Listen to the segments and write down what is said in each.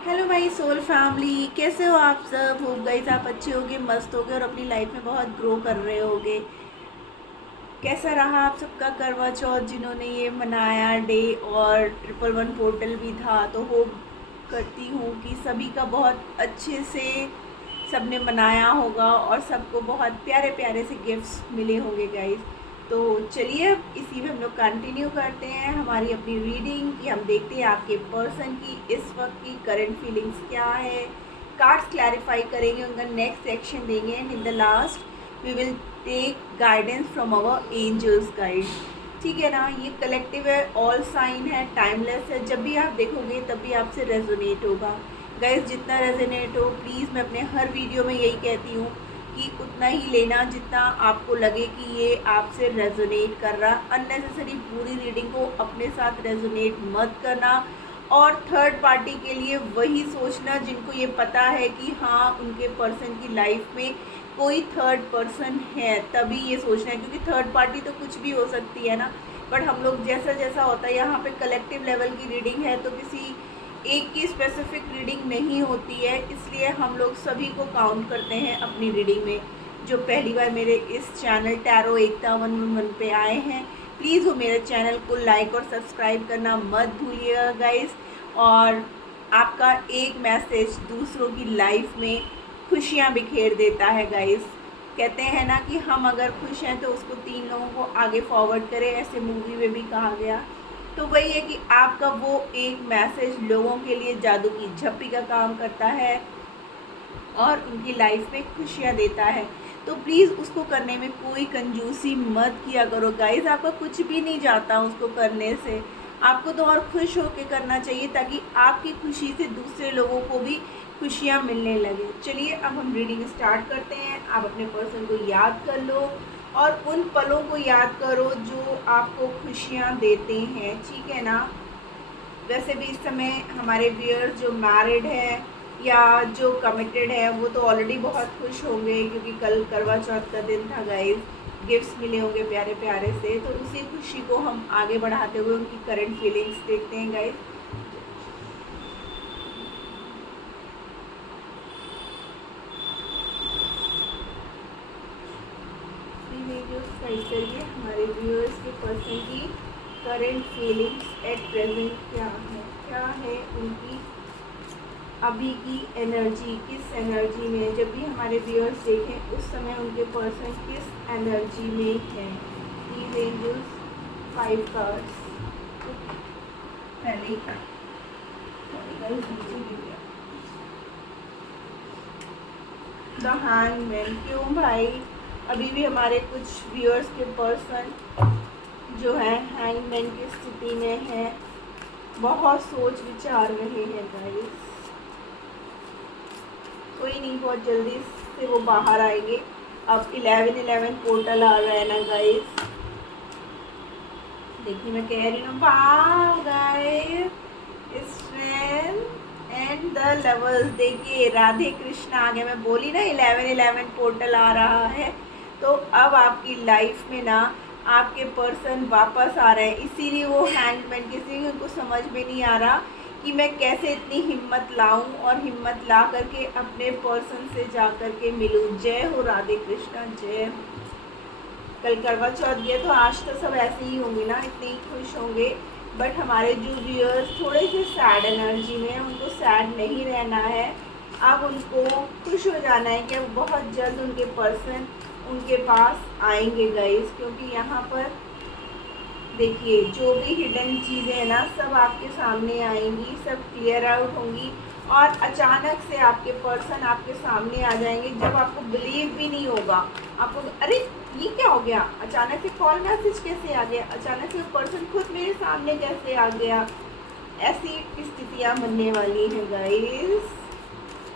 Hello my soul family, कैसे हो आप सब? होप गाइस आप अच्छे होगे, मस्त होगे और अपनी लाइफ में बहुत ग्रो कर रहे होगे। कैसा रहा आप सबका करवा चौथ, जिन्होंने ये मनाया डे? और 111 पोर्टल भी था, तो होप करती हूँ कि सभी का बहुत अच्छे से सबने मनाया होगा और सबको बहुत प्यारे प्यारे से गिफ्ट्स मिले होंगे गाइस। तो चलिए अब इसी में हम लोग कंटिन्यू करते हैं हमारी अपनी रीडिंग, कि हम देखते हैं आपके पर्सन की इस वक्त की करंट फीलिंग्स क्या है। कार्ड्स क्लैरिफाई करेंगे, उनका नेक्स्ट सेक्शन देंगे and in the last we will take guidance from our angels guide. ठीक है ना? ये कलेक्टिव है, ऑल साइन है, टाइमलेस है। जब भी आप देखोगे तब भी आपसे रेजोनेट होगा गाइस। जितना रेजोनेट हो, प्लीज़ मैं अपने हर वीडियो में यही कहती हूँ कि उतना ही लेना जितना आपको लगे कि ये आपसे रेजोनेट कर रहा। अननेसेसरी पूरी रीडिंग को अपने साथ रेजोनेट मत करना। और थर्ड पार्टी के लिए वही सोचना जिनको ये पता है कि हाँ उनके पर्सन की लाइफ में कोई थर्ड पर्सन है, तभी ये सोचना है, क्योंकि थर्ड पार्टी तो कुछ भी हो सकती है ना। बट हम लोग जैसा जैसा होता है, यहाँ पे कलेक्टिव लेवल की रीडिंग है तो किसी एक की स्पेसिफिक रीडिंग नहीं होती है, इसलिए हम लोग सभी को काउंट करते हैं अपनी रीडिंग में। जो पहली बार मेरे इस चैनल टैरो एकता 111 पे आए हैं, प्लीज़ वो मेरे चैनल को लाइक और सब्सक्राइब करना मत भूलिएगा गाइस। और आपका एक मैसेज दूसरों की लाइफ में खुशियाँ बिखेर देता है गाइस। कहते हैं ना कि हम अगर खुश हैं तो उसको 3 लोगों को आगे फॉरवर्ड करें, ऐसे मूवी में भी कहा गया। तो वही है कि आपका वो एक मैसेज लोगों के लिए जादू की झप्पी का काम करता है और उनकी लाइफ में खुशियाँ देता है। तो प्लीज़ उसको करने में कोई कंजूसी मत किया करो गाइस। आपका कुछ भी नहीं जाता उसको करने से, आपको तो और खुश होकर करना चाहिए ताकि आपकी खुशी से दूसरे लोगों को भी खुशियाँ मिलने लगे। चलिए अब हम रीडिंग स्टार्ट करते हैं। आप अपने पर्सन को याद कर लो और उन पलों को याद करो जो आपको खुशियाँ देते हैं, ठीक है ना? वैसे भी इस समय हमारे व्यूअर्स जो मैरिड है या जो कमिटेड है वो तो ऑलरेडी बहुत खुश होंगे, क्योंकि कल करवा चौथ का दिन था गाइस। गिफ्ट्स मिले होंगे प्यारे प्यारे से, तो उसी खुशी को हम आगे बढ़ाते हुए उनकी करंट फीलिंग्स देखते हैं गाइस। करिए हमारे व्यूअर्स के पर्सन की करंट फीलिंग्स एट प्रेजेंट क्या है उनकी अभी की एनर्जी, किस एनर्जी में। जब भी हमारे व्यूअर्स देखें उस समय उनके पर्सन किस एनर्जी में है। प्लीज एंजल्स 5 कार्ड्स पहले ही द हैंगमैन। क्यों भाई? अभी भी हमारे कुछ व्यूअर्स के पर्सन जो है हैंगमैन की स्थिति में है, बहुत सोच विचार रहे हैं गाइस। कोई नहीं, बहुत जल्दी से वो बाहर आएंगे। अब 11-11 पोर्टल आ रहा है ना गाइस। देखिए मैं कह रही हूँ wow guys, strength and the levels. देखिए राधे कृष्ण आ गए। मैं बोली ना 11-11 पोर्टल आ रहा है, तो अब आपकी लाइफ में ना आपके पर्सन वापस आ रहे हैं। इसीलिए वो हैंगमैन, किसी उनको समझ में नहीं आ रहा कि मैं कैसे इतनी हिम्मत लाऊं और हिम्मत ला करके अपने पर्सन से जा कर के मिलूं। जय हो राधे कृष्णा, जय हो। कल करवा चौथ गया तो आज तो सब ऐसे ही होंगे ना, इतने ही खुश होंगे। बट हमारे जो व्यूअर्स थोड़े से सैड एनर्जी में हैं, उनको सैड नहीं रहना है। अब उनको खुश हो जाना है कि अब बहुत जल्द उनके पर्सन उनके पास आएंगे गाइस। क्योंकि यहाँ पर देखिए जो भी हिडन चीज़ें हैं ना सब आपके सामने आएंगी, सब क्लियर आउट होंगी और अचानक से आपके पर्सन आपके सामने आ जाएंगे जब आपको बिलीव भी नहीं होगा। आपको अरे ये क्या हो गया, अचानक से कॉल मैसेज कैसे आ गया, अचानक से पर्सन खुद मेरे सामने कैसे आ गया। ऐसी स्थितियाँ बनने वाली हैं गाइस,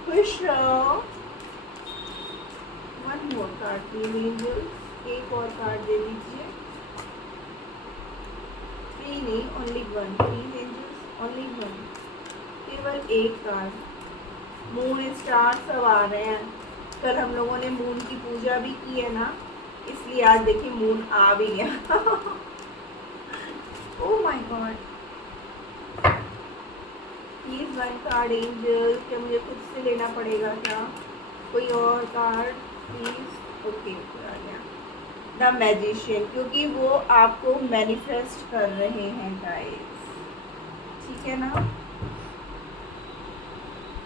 खुश रहो। वन मोर कार्ड प्लीज, एक और कार्ड दे दीजिए। नहीं, only one please angels, only one, केवल एक कार्ड। मून स्टार सब आ रहे हैं। कल हम लोगों ने मून की पूजा भी की है ना, इसलिए आज देखिए मून आ भी गया। Oh my God, please one card angel, क्या मुझे खुद से लेना पड़ेगा क्या? कोई और कार्ड प्लीज़। ओके, आ गया द मैजिशियन, क्योंकि वो आपको मैनिफेस्ट कर रहे हैं गाइस, ठीक है ना।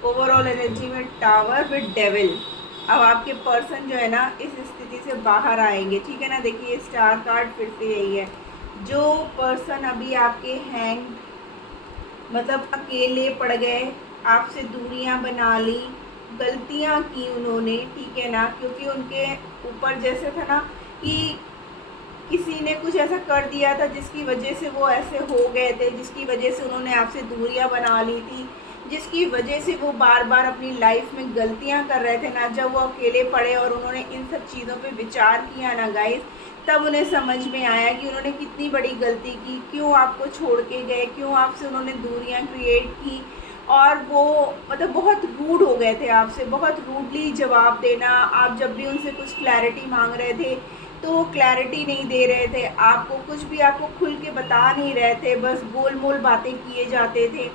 ओवरऑल एनर्जी में टावर विद डेविल। अब आपके पर्सन जो है ना इस स्थिति से बाहर आएंगे, ठीक है ना। देखिए स्टार कार्ड फिर से यही है, जो पर्सन अभी आपके हैंग मतलब अकेले पड़ गए, आपसे दूरियां बना ली, गलतियां की उन्होंने, ठीक है ना, क्योंकि उनके ऊपर जैसे था ना कि किसी ने कुछ ऐसा कर दिया था जिसकी वजह से वो ऐसे हो गए थे, जिसकी वजह से उन्होंने आपसे दूरियां बना ली थी, जिसकी वजह से वो बार बार अपनी लाइफ में गलतियां कर रहे थे ना। जब वो अकेले पड़े और उन्होंने इन सब चीज़ों पे विचार किया ना गाइस, तब उन्हें समझ में आया कि उन्होंने कितनी बड़ी गलती की, क्यों आपको छोड़ के गए, क्यों आपसे उन्होंने दूरियां क्रिएट की। और वो मतलब बहुत रूड हो गए थे आपसे, बहुत रूडली जवाब देना, आप जब भी उनसे कुछ क्लैरिटी मांग रहे थे तो वो क्लैरिटी नहीं दे रहे थे आपको, कुछ भी आपको खुल के बता नहीं रहे थे, बस गोल मोल बातें किए जाते थे।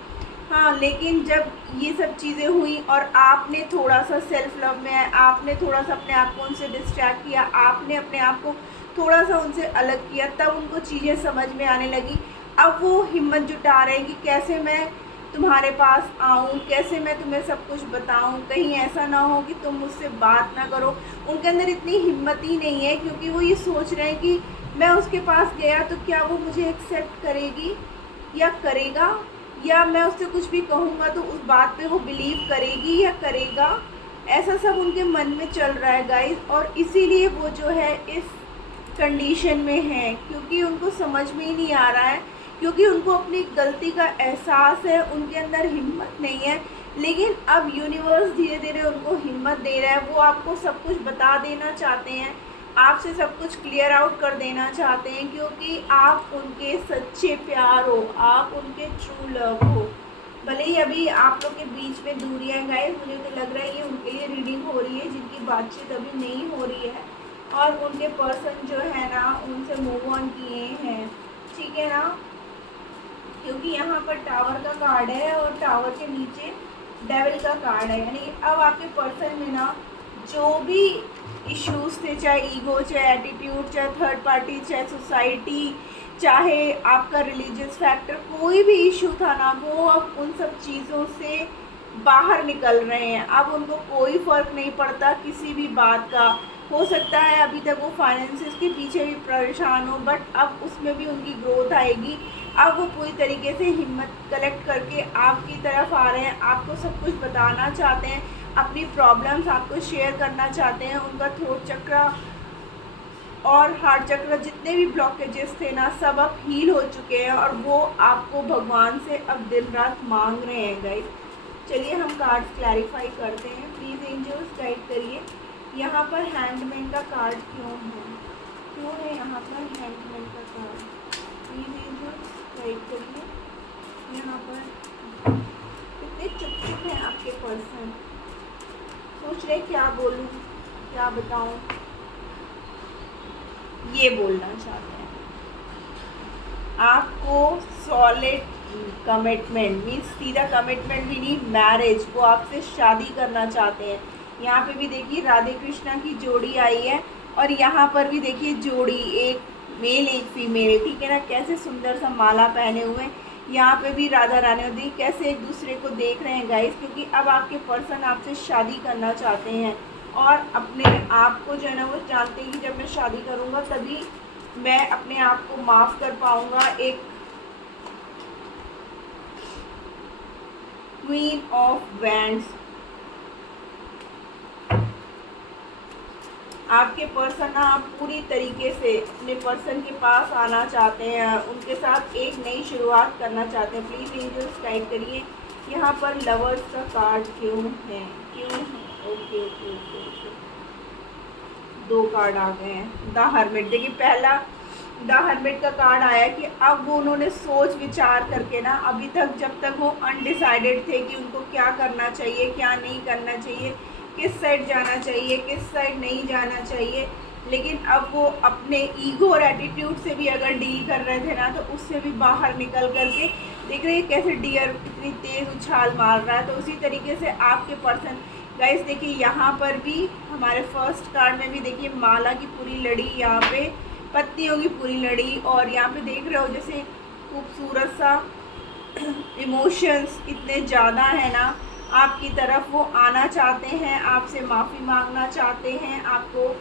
हाँ, लेकिन जब ये सब चीज़ें हुई और आपने थोड़ा सा सेल्फ लव में आए, आपने थोड़ा सा अपने आप को उनसे डिस्ट्रैक्ट किया, आपने अपने आप को थोड़ा सा उनसे अलग किया, तब उनको चीज़ें समझ में आने लगी। अब वो हिम्मत जुटा रहे हैं कि कैसे मैं तुम्हारे पास आऊँ, कैसे मैं तुम्हें सब कुछ बताऊँ, कहीं ऐसा ना हो कि तुम मुझसे बात ना करो। उनके अंदर इतनी हिम्मत ही नहीं है, क्योंकि वो ये सोच रहे हैं कि मैं उसके पास गया तो क्या वो मुझे एक्सेप्ट करेगी या करेगा, या मैं उससे कुछ भी कहूँगा तो उस बात पे वो बिलीव करेगी या करेगा। ऐसा सब उनके मन में चल रहा है गाइस, और इसीलिए वो जो है इस कंडीशन में है, क्योंकि उनको समझ में ही नहीं आ रहा है, क्योंकि उनको अपनी गलती का एहसास है, उनके अंदर हिम्मत नहीं है। लेकिन अब यूनिवर्स धीरे धीरे उनको हिम्मत दे रहा है, वो आपको सब कुछ बता देना चाहते हैं, आपसे सब कुछ क्लियर आउट कर देना चाहते हैं, क्योंकि आप उनके सच्चे प्यार हो, आप उनके ट्रू लव हो। भले ही अभी आप लोग के बीच में दूरियां हैं गाइस, मुझे तो लग रहा है ये उनके लिए रीडिंग हो रही है जिनकी बातचीत अभी नहीं हो रही है, और उनके पर्सन जो है ना उनसे मूव ऑन किए हैं, ठीक है ना। क्योंकि यहाँ पर टावर का कार्ड है और टावर के नीचे डेविल का कार्ड है, यानी अब आपके पर्सन में ना जो भी इश्यूज थे, चाहे ईगो, चाहे एटीट्यूड, चाहे थर्ड पार्टी, चाहे सोसाइटी, चाहे आपका रिलीजियस फैक्टर, कोई भी इशू था ना, वो अब उन सब चीज़ों से बाहर निकल रहे हैं। अब उनको कोई फ़र्क नहीं पड़ता किसी भी बात का। हो सकता है अभी तक वो फाइनेंसिस के पीछे भी परेशान हो, बट अब उसमें भी उनकी ग्रोथ आएगी। अब वो पूरी तरीके से हिम्मत कलेक्ट करके आपकी तरफ आ रहे हैं, आपको सब कुछ बताना चाहते हैं, अपनी प्रॉब्लम्स आपको शेयर करना चाहते हैं। उनका थ्रोट चक्र और हार्ट चक्र जितने भी ब्लॉकेजेस थे ना, सब अब हील हो चुके हैं, और वो आपको भगवान से अब दिन रात मांग रहे हैं गाइस। चलिए हम कार्ड्स क्लैरिफाई करते हैं, प्लीज़ एंजल्स गाइड करिए। यहाँ पर हैंडमैन का कार्ड क्यों है यहाँ पर हैंडमैन का कार्ड, प्लीज़ एंजल्स गाइड करिए। यहाँ पर कितने चुप हैं आपके पर्सन, सोच रहे क्या बोलूँ क्या बताऊँ। ये बोलना चाहते हैं आपको सॉलिड कमिटमेंट, मीन्स सीधा कमिटमेंट भी नहीं, मैरिज, वो आपसे शादी करना चाहते हैं। यहाँ पे भी देखिए राधे कृष्णा की जोड़ी आई है, और यहाँ पर भी देखिए जोड़ी, एक मेल एक फीमेल, ठीक है ना, कैसे सुंदर सा माला पहने हुए। यहाँ पे भी राधा रानी दी कैसे एक दूसरे को देख रहे हैं गाइस, क्योंकि अब आपके पर्सन आपसे शादी करना चाहते हैं, और अपने आप को जो है ना वो जानते हैं कि जब मैं शादी करूँगा तभी मैं अपने आप को माफ़ कर पाऊँगा। एक क्वीन ऑफ वैंड्स, आपके पर्सन ना आप पूरी तरीके से अपने पर्सन के पास आना चाहते हैं, उनके साथ एक नई शुरुआत करना चाहते हैं। प्लीज़ एंजल्स गाइड करिए। यहाँ पर लवर्स का कार्ड क्यों है? Okay okay okay okay, 2 card आ गए हैं। द हर्मिट, देखिए पहला द हर्मिट का कार्ड आया कि अब वो उन्होंने सोच विचार करके ना, अभी तक जब तक वो अनडिसाइडेड थे कि उनको क्या करना चाहिए क्या नहीं करना चाहिए, किस साइड जाना चाहिए किस साइड नहीं जाना चाहिए, लेकिन अब वो अपने ईगो और एटीट्यूड से भी अगर डील कर रहे थे ना, तो उससे भी बाहर निकल करके देख रहे हैं कैसे डियर इतनी तेज़ उछाल मार रहा है। तो उसी तरीके से आपके पर्सन गाइस देखिए, यहाँ पर भी हमारे फर्स्ट कार्ड में भी देखिए माला की पूरी लड़ी, यहाँ पे पत्तियों की पूरी लड़ी, और यहाँ पे देख रहे हो जैसे खूबसूरत सा इमोशंस इतने ज़्यादा है ना आपकी तरफ, वो आना चाहते हैं, आपसे माफ़ी मांगना चाहते हैं, आपको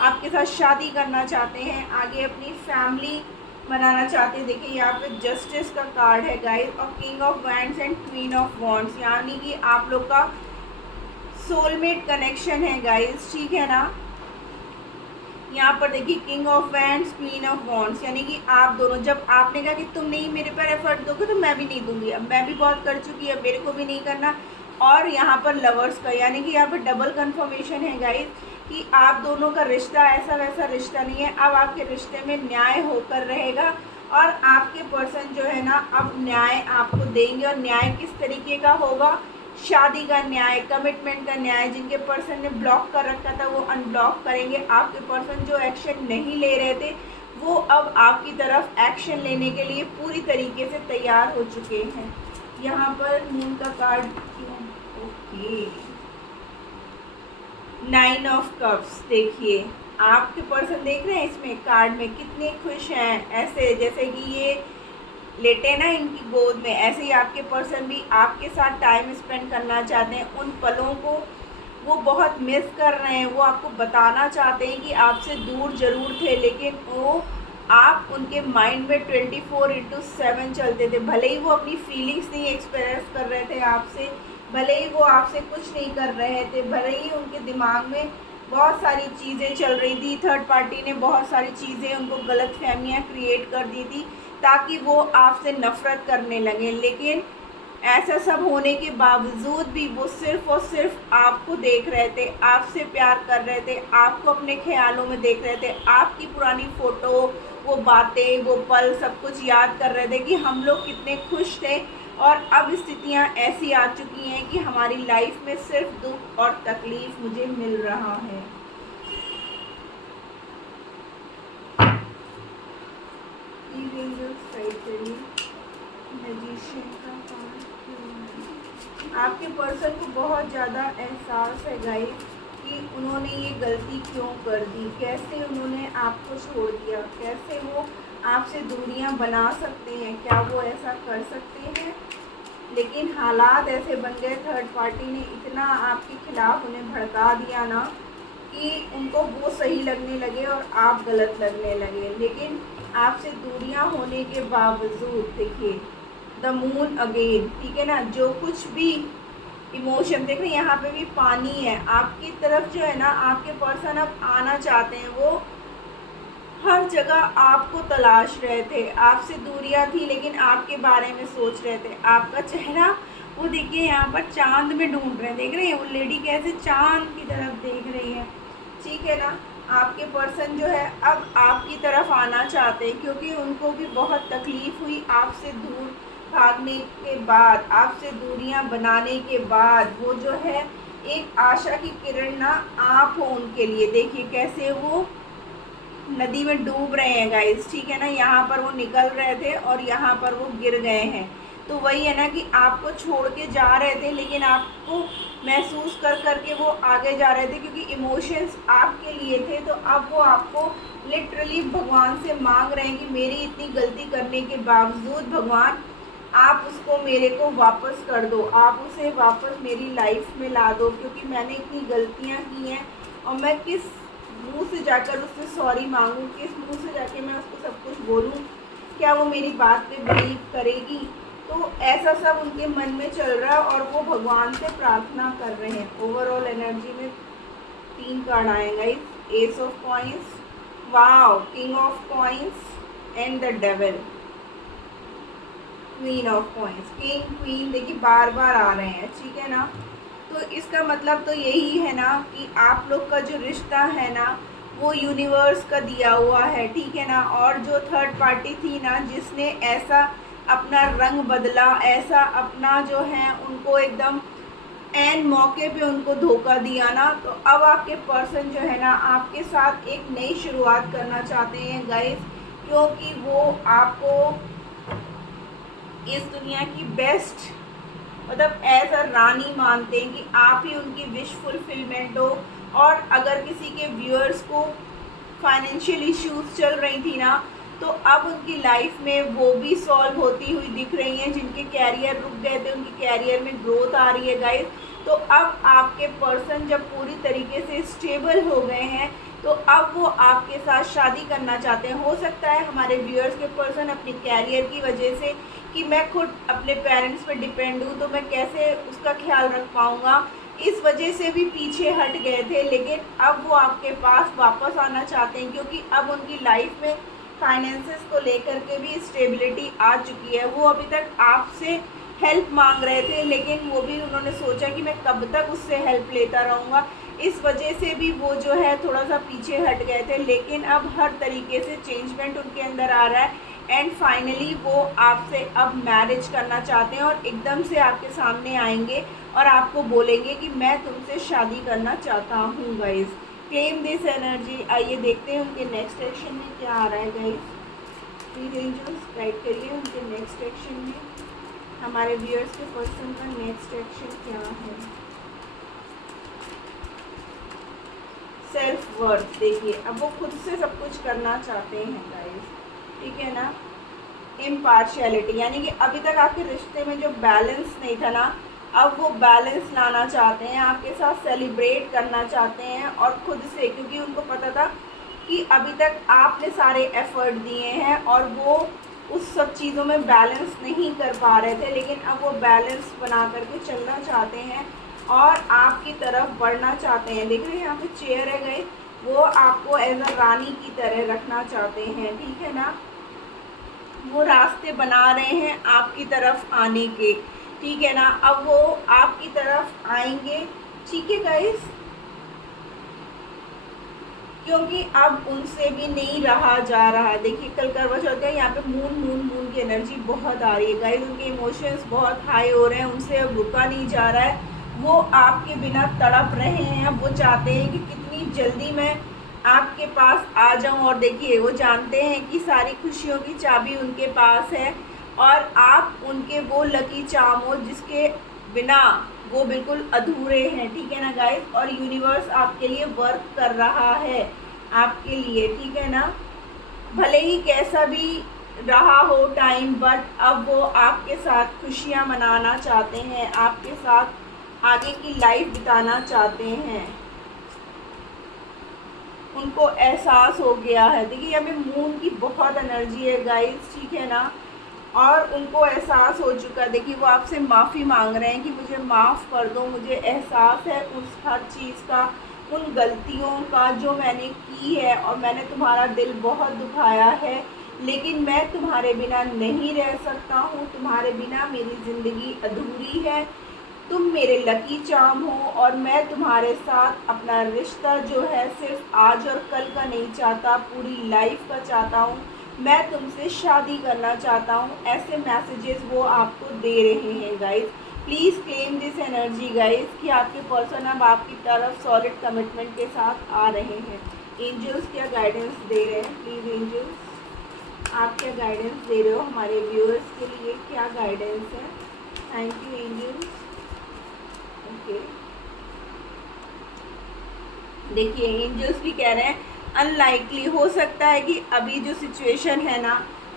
आपके साथ शादी करना चाहते हैं, आगे अपनी फैमिली बनाना चाहते हैं। देखिए यहाँ पे जस्टिस का कार्ड है गाइस, और king of wands and queen of wands, यानी कि आप लोग का सोलमेट कनेक्शन है गाइस, ठीक है ना। यहाँ पर देखिए king of wands queen of wands, यानी कि आप दोनों, जब आपने कहा कि तुम नहीं मेरे पर एफर्ट दोगे तो मैं भी नहीं दूंगी, अब मैं भी बहुत कर चुकी है, मेरे को भी नहीं करना। और यहाँ पर लवर्स का, यानी कि यहाँ पर डबल कंफर्मेशन है गाइस कि आप दोनों का रिश्ता ऐसा वैसा रिश्ता नहीं है, अब आपके रिश्ते में न्याय होकर रहेगा, और आपके पर्सन जो है ना अब न्याय आपको देंगे। और न्याय किस तरीके का होगा? शादी का न्याय, कमिटमेंट का न्याय। जिनके पर्सन ने ब्लॉक कर रखा था वो अनब्लॉक करेंगे। आपके पर्सन जो एक्शन नहीं ले रहे थे वो अब आपकी तरफ एक्शन लेने के लिए पूरी तरीके से तैयार हो चुके हैं। यहाँ पर मून का कार्ड क्यों? Okay, 9 of cups. देखिए आपके पर्सन देख रहे हैं इसमें कार्ड में कितने खुश हैं, ऐसे जैसे कि ये लेटे ना इनकी गोद में, ऐसे ही आपके पर्सन भी आपके साथ टाइम स्पेंड करना चाहते हैं। उन पलों को वो बहुत मिस कर रहे हैं, वो आपको बताना चाहते हैं कि आपसे दूर ज़रूर थे, लेकिन वो आप उनके माइंड में 24/7 चलते थे। भले ही वो अपनी फीलिंग्स नहीं एक्सप्रेस कर रहे थे आपसे, भले ही वो आपसे कुछ नहीं कर रहे थे, भले ही उनके दिमाग में बहुत सारी चीज़ें चल रही थी, थर्ड पार्टी ने बहुत सारी चीज़ें उनको गलत फहमियाँ क्रिएट कर दी थी ताकि वो आपसे नफ़रत करने लगे। लेकिन ऐसा सब होने के बावजूद भी वो सिर्फ़ और सिर्फ आपको देख रहे थे, आपसे प्यार कर रहे थे, आपको अपने ख्यालों में देख रहे थे, आपकी पुरानी फ़ोटो, वो बातें, वो पल सब कुछ याद कर रहे थे कि हम लोग कितने खुश थे। और अब स्थितियाँ ऐसी आ चुकी हैं कि हमारी लाइफ में सिर्फ दुख और तकलीफ़ मुझे मिल रहा है। आपके पर्सन को बहुत ज़्यादा एहसास है गाइस कि उन्होंने ये गलती क्यों कर दी, कैसे उन्होंने आपको छोड़ दिया, कैसे वो आपसे दूरियां बना सकते हैं, क्या वो ऐसा कर सकते हैं। लेकिन हालात ऐसे बन गए, थर्ड पार्टी ने इतना आपके खिलाफ उन्हें भड़का दिया ना कि उनको वो सही लगने लगे और आप गलत लगने लगे। लेकिन आपसे दूरियां होने के बावजूद देखिए द मून अगेन, ठीक है ना, जो कुछ भी इमोशन देख रहे हैं यहाँ पे भी पानी है आपकी तरफ जो है ना, आपके पर्सन अब आना चाहते हैं। वो हर जगह आपको तलाश रहे थे, आपसे दूरियां थी लेकिन आपके बारे में सोच रहे थे। आपका चेहरा वो देखिए यहाँ पर चांद में ढूंढ रहे हैं, देख रहे हैं वो लेडी कैसे चांद की तरफ देख रही है, ठीक है ना। आपके पर्सन जो है अब आपकी तरफ आना चाहते हैं क्योंकि उनको भी बहुत तकलीफ़ हुई आपसे दूर भागने के बाद, आपसे दूरियां बनाने के बाद। वो जो है एक आशा की किरण ना आप हो उनके लिए। देखिए कैसे वो नदी में डूब रहे हैं गाइस, ठीक है ना। यहाँ पर वो निकल रहे थे और यहाँ पर वो गिर गए हैं। तो वही है ना कि आपको छोड़ के जा रहे थे लेकिन आपको महसूस कर करके वो आगे जा रहे थे क्योंकि इमोशंस आपके लिए थे। तो अब वो आपको लिटरली भगवान से मांग रहे हैं कि मेरी इतनी गलती करने के बावजूद भगवान आप उसको मेरे को वापस कर दो, आप उसे वापस मेरी लाइफ में ला दो, क्योंकि मैंने इतनी गलतियाँ की हैं और मैं किस मुंह से जाकर उससे सॉरी मांगूँ, किस मुंह से जाके मैं उसको सब कुछ बोलूँ, क्या वो मेरी बात पे बिलीव करेगी। तो ऐसा सब उनके मन में चल रहा है और वो भगवान से प्रार्थना कर रहे हैं। ओवरऑल एनर्जी में 3 कार्ड आएगा, S of coins, wow, king of coins and the devil, queen of coins. King queen देखिए बार बार आ रहे हैं, ठीक है ना। तो इसका मतलब तो यही है ना कि आप लोग का जो रिश्ता है ना वो यूनिवर्स का दिया हुआ है, ठीक है ना। और जो थर्ड पार्टी थी ना जिसने ऐसा अपना रंग बदला, ऐसा अपना जो है उनको एकदम एंड मौके पे उनको धोखा दिया ना, तो अब आपके पर्सन जो है ना आपके साथ एक नई शुरुआत करना चाहते हैं गाइस, क्योंकि वो आपको इस दुनिया की बेस्ट मतलब एज अ रानी मानते हैं कि आप ही उनकी विश फुलफिलमेंट हो। और अगर किसी के व्यूअर्स को फाइनेंशियल इश्यूज चल रही थी ना, तो अब उनकी लाइफ में वो भी सॉल्व होती हुई दिख रही हैं। जिनके कैरियर रुक गए थे उनके कैरियर में ग्रोथ आ रही है गाइस। तो अब आपके पर्सन जब पूरी तरीके से स्टेबल हो गए हैं, तो अब वो आपके साथ शादी करना चाहते हैं। हो सकता है हमारे व्यूअर्स के पर्सन अपने कैरियर की वजह से कि मैं खुद अपने पेरेंट्स पे डिपेंड हूँ तो मैं कैसे उसका ख्याल रख पाऊँगा, इस वजह से भी पीछे हट गए थे। लेकिन अब वो आपके पास वापस आना चाहते हैं, क्योंकि अब उनकी लाइफ में फाइनेंसेस को लेकर के भी स्टेबिलिटी आ चुकी है। वो अभी तक आपसे हेल्प मांग रहे थे, लेकिन वो भी उन्होंने सोचा कि मैं कब तक उससे हेल्प लेता रहूँगा, इस वजह से भी वो जो है थोड़ा सा पीछे हट गए थे। लेकिन अब हर तरीके से चेंजमेंट उनके अंदर आ रहा है एंड फाइनली वो आपसे अब मैरिज करना चाहते हैं और एकदम से आपके सामने आएंगे और आपको बोलेंगे कि मैं तुमसे शादी करना चाहता हूँ गाइस। Claim this energy. आइए देखते हैं उनके नेक्स्ट एक्शन में क्या आ रहा है गाइस। प्लीज एंजल्स गाइड करिए उनके नेक्स्ट एक्शन में, हमारे व्यूअर्स के पर्सन का नेक्स्ट एक्शन क्या है। सेल्फ वर्थ देखिए, अब वो खुद से सब कुछ करना चाहते हैं गाइस, ठीक है ना। इम्पार्शियलिटी यानी कि अभी तक आपके रिश्ते में जो बैलेंस नहीं था ना, अब वो बैलेंस लाना चाहते हैं, आपके साथ सेलिब्रेट करना चाहते हैं और खुद से, क्योंकि उनको पता था कि अभी तक आपने सारे एफर्ट दिए हैं और वो उस सब चीज़ों में बैलेंस नहीं कर पा रहे थे। लेकिन अब वो बैलेंस बना करके चलना चाहते हैं और आपकी तरफ बढ़ना चाहते हैं। देख रहे हैं यहाँ पे चेयर है गए, वो आपको एज अ रानी की तरह रखना चाहते हैं, ठीक है ना। वो रास्ते बना रहे हैं आपकी तरफ आने के, ठीक है ना। अब वो आपकी तरफ आएंगे, ठीक है गाइस, क्योंकि अब उनसे भी नहीं रहा जा रहा है। देखिए कल करवा चौथ है, यहाँ पे मून मून मून की एनर्जी बहुत आ रही है गाइस। उनके इमोशंस बहुत हाई हो रहे हैं, उनसे अब रुका नहीं जा रहा है। वो आपके बिना तड़प रहे हैं। वो चाहते हैं कि कितनी जल्दी मैं आपके पास आ जाऊं। और देखिए वो जानते हैं कि सारी खुशियों की चाबी उनके पास है और आप उनके वो लकी चार्म हो जिसके बिना वो बिल्कुल अधूरे हैं, ठीक है ना गाइस। और यूनिवर्स आपके लिए वर्क कर रहा है आपके लिए, ठीक है ना। भले ही कैसा भी रहा हो टाइम, बट अब वो आपके साथ खुशियां मनाना चाहते हैं, आपके साथ आगे की लाइफ बिताना चाहते हैं। उनको एहसास हो गया है। देखिए यहाँ पे मून की बहुत एनर्जी है गाइस, ठीक है ना। और उनको एहसास हो चुका है। देखिए वो आपसे माफ़ी मांग रहे हैं कि मुझे माफ़ कर दो, मुझे एहसास है उस हर चीज़ का, उन गलतियों का जो मैंने की है और मैंने तुम्हारा दिल बहुत दुखाया है। लेकिन मैं तुम्हारे बिना नहीं रह सकता हूँ, तुम्हारे बिना मेरी ज़िंदगी अधूरी है। तुम मेरे लकी चार्म हो और मैं तुम्हारे साथ अपना रिश्ता जो है सिर्फ आज और कल का नहीं चाहता, पूरी लाइफ का चाहता हूँ। मैं तुमसे शादी करना चाहता हूँ। ऐसे मैसेजेस वो आपको दे रहे हैं guys. Please claim this energy guys कि आपके पर्सन अब आपकी तरफ सॉलिड कमिटमेंट के साथ आ रहे हैं। एंजल्स क्या गाइडेंस दे रहे हैं, प्लीज़ एंजल्स आप क्या गाइडेंस दे रहे हो हमारे व्यूअर्स के लिए, क्या गाइडेंस है। Thank you angels. ओके देखिए एंजल्स भी कह रहे हैं अनलाइकली हो सकता है कि अभी जो सिचुएशन है ना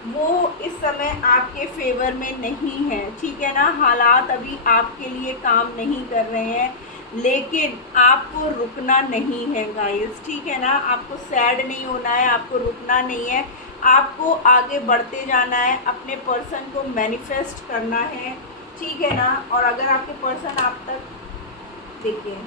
वो इस समय आपके फेवर में नहीं है, ठीक है ना। हालात अभी आपके लिए काम नहीं कर रहे हैं, लेकिन आपको रुकना नहीं है गाइस, ठीक है ना। आपको सैड नहीं होना है, आपको रुकना नहीं है, आपको आगे बढ़ते जाना है, अपने पर्सन को मैनिफेस्ट करना है, ठीक है ना। और अगर आपके पर्सन आप तक देखिए,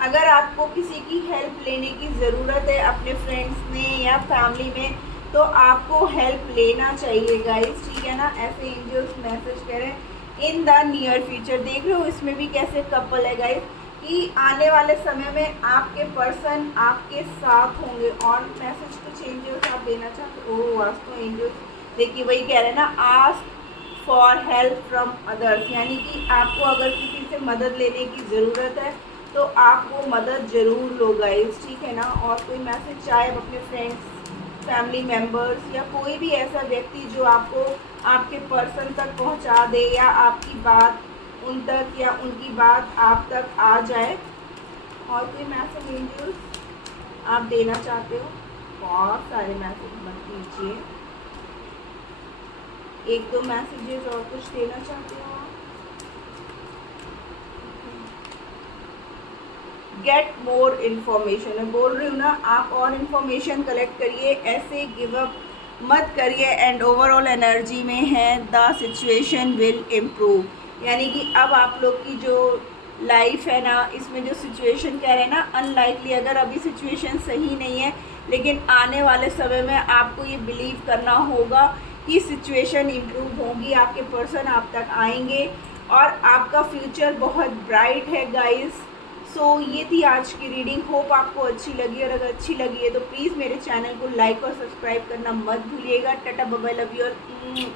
अगर आपको किसी की हेल्प लेने की ज़रूरत है अपने फ्रेंड्स में या फैमिली में, तो आपको हेल्प लेना चाहिए गाइस, ठीक है ना। ऐसे एंजल्स मैसेज करें इन द नियर फ्यूचर। देख रहे हो इसमें भी कैसे कपल है गाइस कि आने वाले समय में आपके पर्सन आपके साथ होंगे। और मैसेज कुछ एंजल्स आप देना चाहते हो। आज तो एंजल्स देखिए वही कह रहे हैं ना, ask for help from others, यानी कि आपको अगर किसी से मदद लेने की ज़रूरत है तो आप वो मदद ज़रूर लो गाइस, ठीक है ना। और कोई मैसेज चाहे अपने फ्रेंड्स, फैमिली मेम्बर्स या कोई भी ऐसा व्यक्ति जो आपको आपके पर्सन तक पहुंचा दे या आपकी बात उन तक या उनकी बात आप तक आ जाए। और कोई मैसेज एंजल्स आप देना चाहते हो, बहुत सारे मैसेज मत कीजिए, एक दो मैसेजेस और कुछ देना चाहते हो आप। गेट मोर इन्फॉर्मेशन, मैं बोल रही हूँ ना, आप और इन्फॉर्मेशन कलेक्ट करिए, ऐसे गिव अप मत करिए। एंड ओवरऑल एनर्जी में है द सिचुएशन विल इम्प्रूव, यानी कि अब आप लोग की जो लाइफ है ना, इसमें जो सिचुएशन कह रहे हैं ना, अनलाइकली, अगर अभी सिचुएशन सही नहीं है लेकिन आने वाले समय में आपको ये बिलीव करना होगा कि सिचुएशन इम्प्रूव होगी, आपके पर्सन आप तक आएंगे और आपका फ्यूचर बहुत ब्राइट है गाइस। सो ये थी आज की रीडिंग, होप आपको अच्छी लगी, और अगर अच्छी लगी है तो प्लीज़ मेरे चैनल को लाइक और सब्सक्राइब करना मत भूलिएगा। Tata bye bye, love you all.